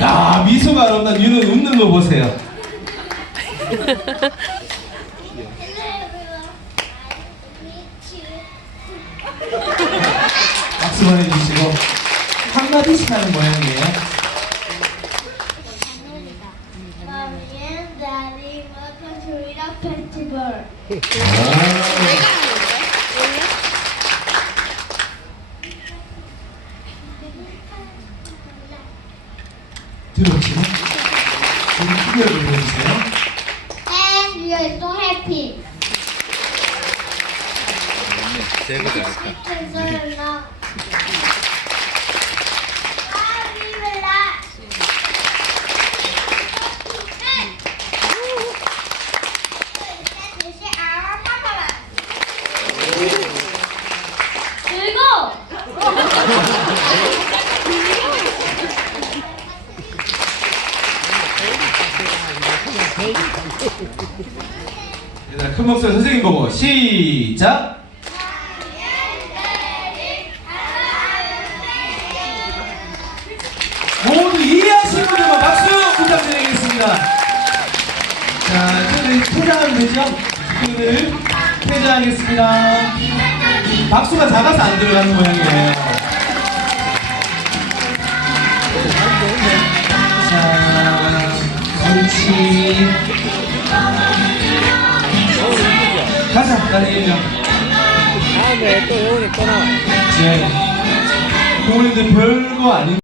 야 미소가 아름다운 유는 웃는 거 보세요. 박수 보내주시고 한마디씩 하는 모양이에요. Daddy, welcome to Read Festival. 들어보시면 우리 크게 불러주세요. And we are so happy. 제가 잘했다. Because I'm not. Mommy, relax. 자, 큰 목소리 선생님 보고 시작. 모두 이해하시는 분들만 박수 부탁드리겠습니다. 자, 이제 퇴장하면 되죠? 친구들 퇴장하겠습니다. 박수가 작아서 안 들어가는 모양이에요. 옳지. 가자, 다니엘요. 다음에 또 여기 또 나와요. 네. 부모님들 별거 아닌